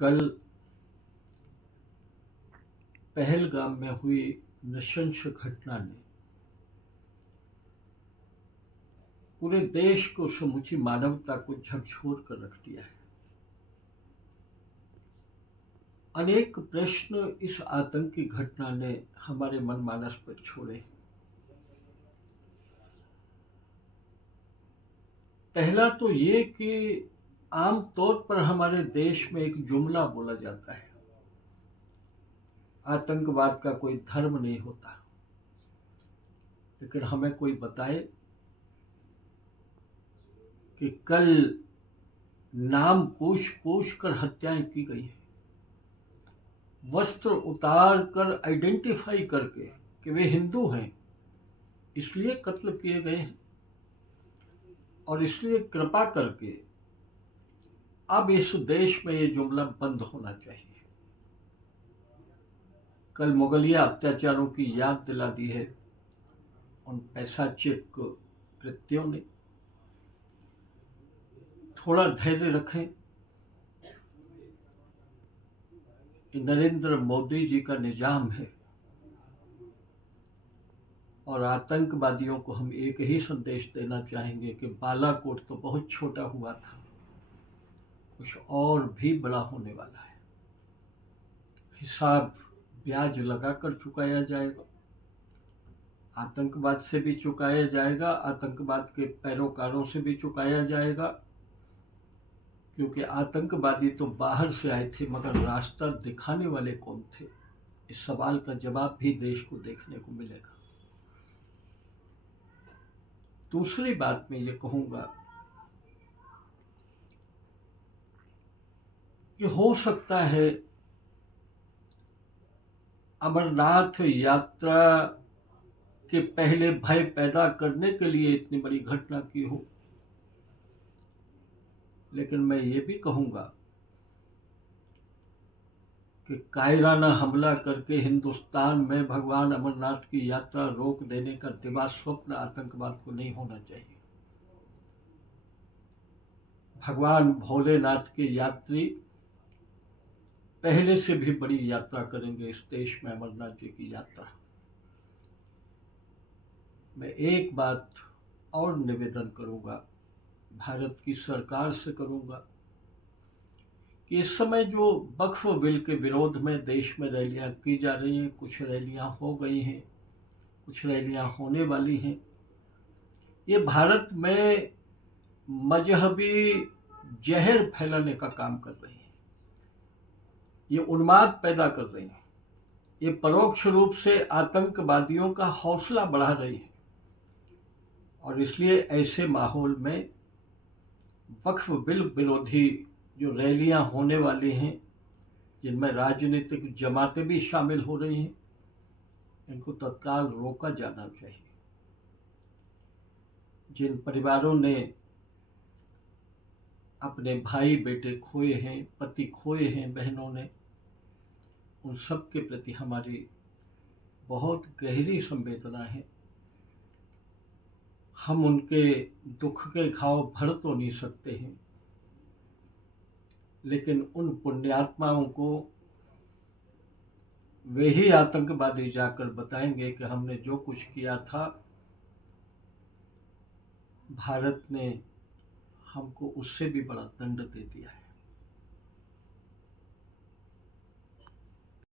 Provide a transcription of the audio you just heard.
कल पहलगाम में हुई नृशंस घटना ने पूरे देश को, समूची मानवता को झकझोर कर रख दिया है। अनेक प्रश्न इस आतंकी घटना ने हमारे मनमानस पर छोड़े। पहला तो ये कि आम तौर पर हमारे देश में एक जुमला बोला जाता है, आतंकवाद का कोई धर्म नहीं होता। लेकिन हमें कोई बताए कि कल नाम पूछ कर हत्याएं की गई है, वस्त्र उतार कर आइडेंटिफाई करके कि वे हिंदू हैं इसलिए कत्ल किए गए हैं, और इसलिए कृपा करके अब इस देश में ये जुमला बंद होना चाहिए। कल मुगलिया अत्याचारों की याद दिला दी है उन पैशाचिक कृत्यों ने। थोड़ा धैर्य रखें। नरेंद्र मोदी जी का निजाम है, और आतंकवादियों को हम एक ही संदेश देना चाहेंगे कि बालाकोट तो बहुत छोटा हुआ था, कुछ और भी बड़ा होने वाला है। हिसाब ब्याज लगाकर चुकाया जाएगा, आतंकवाद से भी चुकाया जाएगा, आतंकवाद के पैरोकारों से भी चुकाया जाएगा, क्योंकि आतंकवादी तो बाहर से आए थे, मगर रास्ता दिखाने वाले कौन थे? इस सवाल का जवाब भी देश को देखने को मिलेगा। दूसरी बात मैं ये कहूंगा कि हो सकता है अमरनाथ यात्रा के पहले भय पैदा करने के लिए इतनी बड़ी घटना की हो, लेकिन मैं ये भी कहूंगा कि कायराना हमला करके हिंदुस्तान में भगवान अमरनाथ की यात्रा रोक देने का दिवा स्वप्न आतंकवाद को नहीं होना चाहिए। भगवान भोलेनाथ के यात्री पहले से भी बड़ी यात्रा करेंगे इस देश में, अमरनाथ जी की यात्रा। मैं एक बात और निवेदन करूंगा, भारत की सरकार से करूंगा, कि इस समय जो वक्फ बिल के विरोध में देश में रैलियां की जा रही हैं, कुछ रैलियां हो गई हैं, कुछ रैलियां होने वाली हैं, ये भारत में मजहबी जहर फैलाने का काम कर रही है, ये उन्माद पैदा कर रही है, ये परोक्ष रूप से आतंकवादियों का हौसला बढ़ा रही है। और इसलिए ऐसे माहौल में वक्फ बिल विरोधी जो रैलियां होने वाली हैं, जिनमें राजनीतिक जमातें भी शामिल हो रही हैं, इनको तत्काल रोका जाना चाहिए। जिन परिवारों ने अपने भाई बेटे खोए हैं, पति खोए हैं, बहनों ने, उन सब के प्रति हमारी बहुत गहरी संवेदना है। हम उनके दुख के घाव भर तो नहीं सकते हैं, लेकिन उन पुण्यात्माओं को वे ही आतंकवादी जाकर बताएंगे कि हमने जो कुछ किया था, भारत ने हमको उससे भी बड़ा दंड दे दिया है।